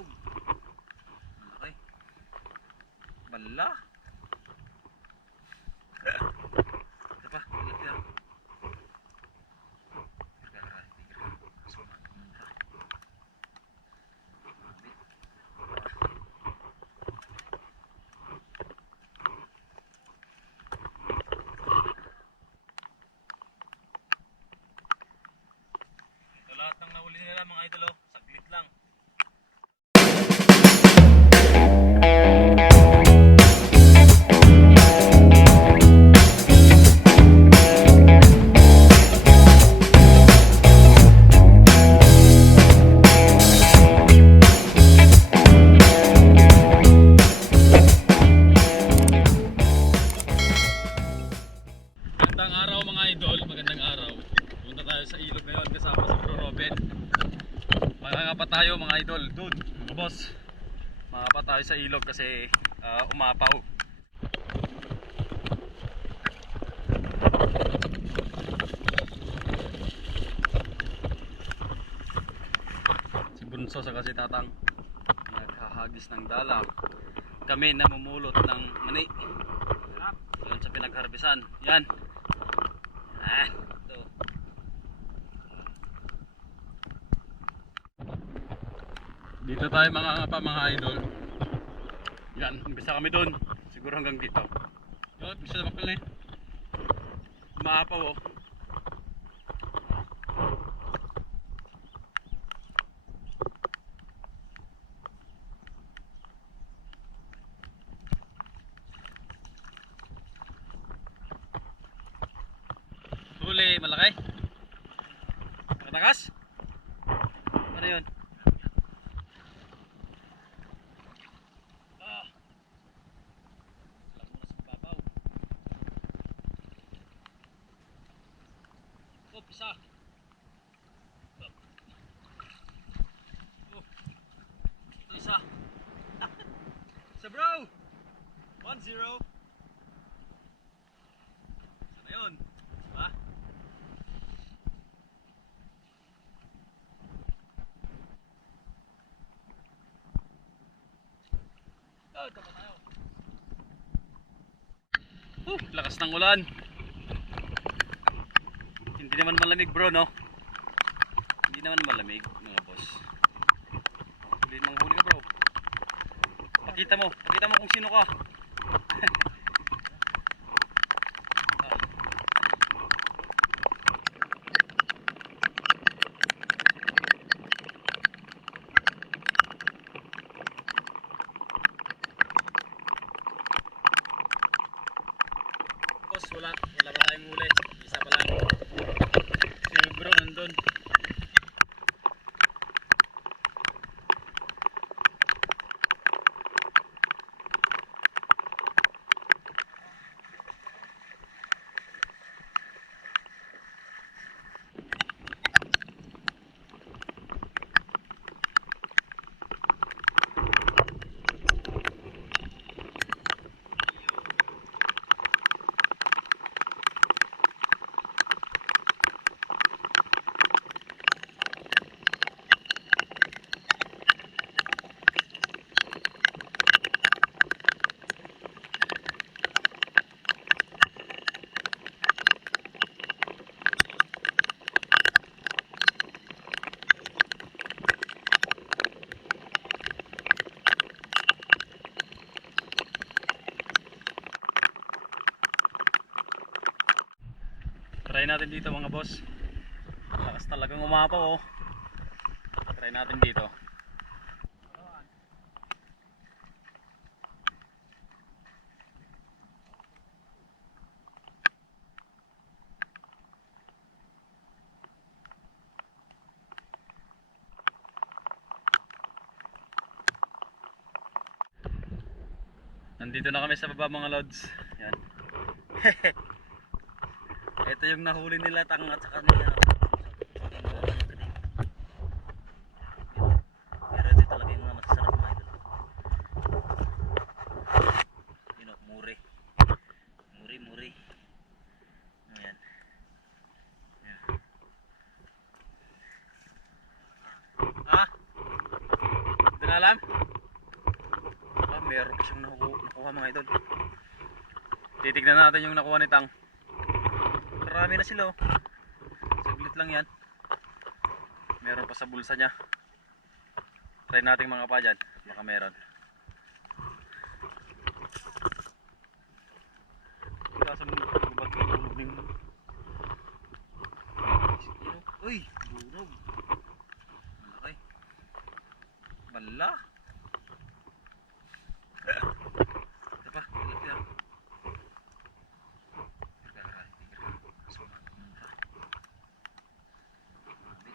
bilog. Laki. Bala. Ito pa, ingat oh. ka. lahat ng nahuli nila mga idol. Oh. Tayo sa ilog kasi ah, umapaw. Si Bunso sa kasi tatang naghahagis ng dala. Kami namumulot ng mani. Yun sa pinagharbisan. Yan. Ah, ito. Dito tayo mga pa mga idol. Yan, umpisa kami doon. Siguro hanggang dito. Yun, umpisa naman kami. Maapaw oh. Huli, malaki. Nakatakas? Ano yun? Ah. Alam mo na sa babaw. Oh, isa. Oh. Oh. Ito isa. Isa bro! 1-0. Sana yun. Diba? Oh, pa tayo. Uh, lakas ng ulan. Hindi naman malamig bro, no? Hindi naman malamig, mga boss. Huli mang huli ka bro. Pakita mo, pakita mo kung sino ka. Wala, wala pa tayong huli. Isa pa lang. Si bro nandun. Natin dito mga boss. Lakas talagang umapaw oh. Try natin dito. Nandito na kami sa baba mga lods. Yan. Ito yung nahuli nila tang at saka nila. Pero ito mga idol. Yun o, muri. Muri, muri. Ayan. Ayan. Ha? Hindi na? Ah, meron pa siyang nakuha mga idol. Titignan natin yung nakuha ni Tang. Marami na sila oh. Saglit lang yan. Meron pa sa bulsa niya. Try natin mga pa dyan. Baka meron. Wala sa mga ba't yung hulog ng... Uy! Bunog! Ala. Ito pa, tilapia. Grabe, grabe. Sumagot mo pa. Grabe.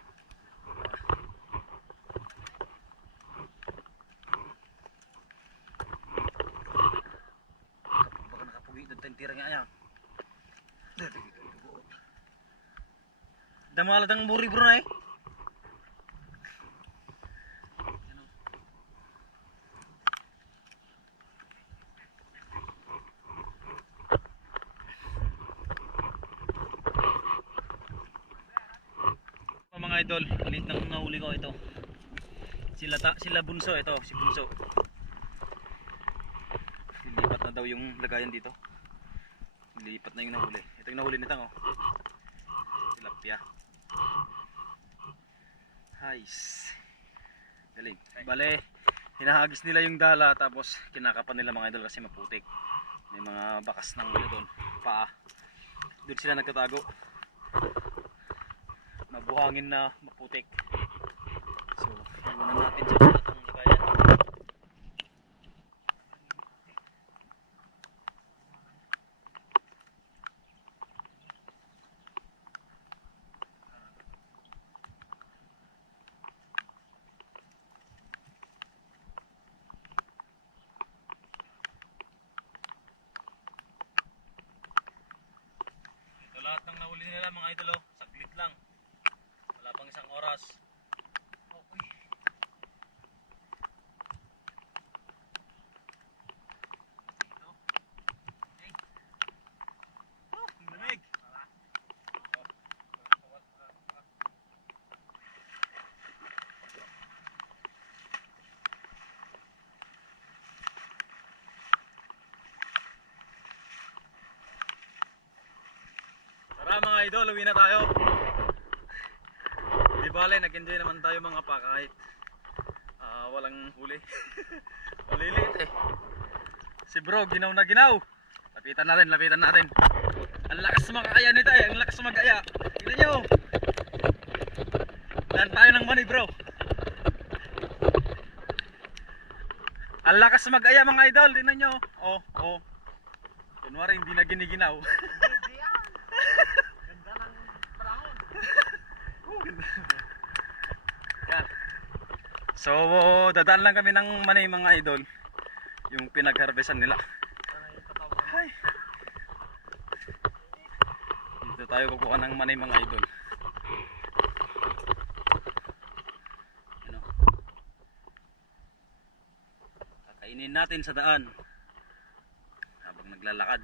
Kapag baka nakapugi doon tayong tira nga yan. Damalat ang muri bro na. Oh, mga idol, ulit nang nahuli ko ito. Sila ta, sila bunso ito, si bunso. Lilipat na daw yung lagayan dito. Lilipat na yung nahuli. Ito yung nahuli nitang oh. Tilapia. Nice. Galing. Bale, hinahagis nila yung dala tapos kinakapan nila mga idol kasi maputik. May mga bakas ng ano doon, paa. Doon sila nagtatago. Mabuhangin na maputik. So, iwanan natin sa lahat ng lagayan. Ito lahat ng nahuli nila mga idol oh. Saglit lang. Wala pang isang oras. Okay. Ito. Hey. Oh, ang lamig. Tara idol, uwi na tayo. Di bale, nag-enjoy naman tayo mga pa kahit ah, walang huli. Malilit eh. Si bro, ginaw na ginaw. Lapitan natin, lapitan natin. Ang lakas makakaya nito eh, ang lakas magaya. Tingnan nyo. Dan tayo ng money bro. Ang lakas magaya mga idol, tingnan nyo. Oh, oh. Kunwari hindi na giniginaw. So, dadaan lang kami ng manay mga idol. Yung pinag-harvestan nila. Ay. Dito tayo kukuha ng manay mga idol. Ano? Kakainin natin sa daan. Habang naglalakad.